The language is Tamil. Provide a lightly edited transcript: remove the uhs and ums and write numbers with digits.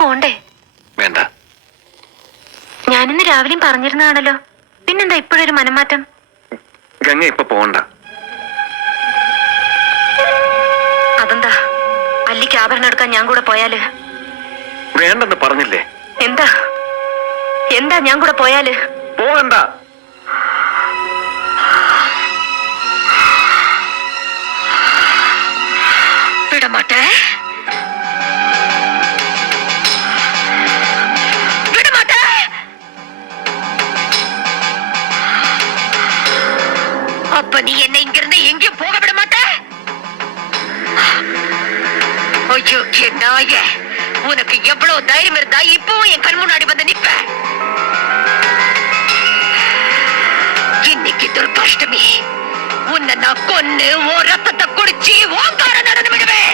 പോണ്ടേ? വേണ്ട. ഞാനിന്ന് രാവിലെയും പറഞ്ഞിരുന്നതാണല്ലോ, പിന്നെന്താ ഇപ്പോഴൊരു മനംമാറ്റം? ഗംഗ ഇപ്പൊ പോണ്ട. അതെന്താ? അല്ലിക്ക് ആഭരണം എടുക്കാൻ ഞാൻ കൂടെ പോയാല്? വേണ്ടെന്ന് പറഞ്ഞില്ലേ? എന്താ എന്താ ഞാൻ കൂടെ പോയാല്? പോകണ്ട. വിടമാട്ടെ, വിടമാട്ടെ. அப்ப நீ என்ன இங்கிருந்து எங்கேயும் போக விட மாட்ட? ஐயோ நாய, உனக்கு எவ்வளவு தைரியம் இருந்தா இப்பவும் என் கண் முன்னாடி வந்து நிப்ப? இன்னைக்கு துர்காஷ்டமி, உன்னை நான் கொன்னு ஓ ரத்தத்தை குடிச்சு ஓங்கார நடந்து விடுவேன்.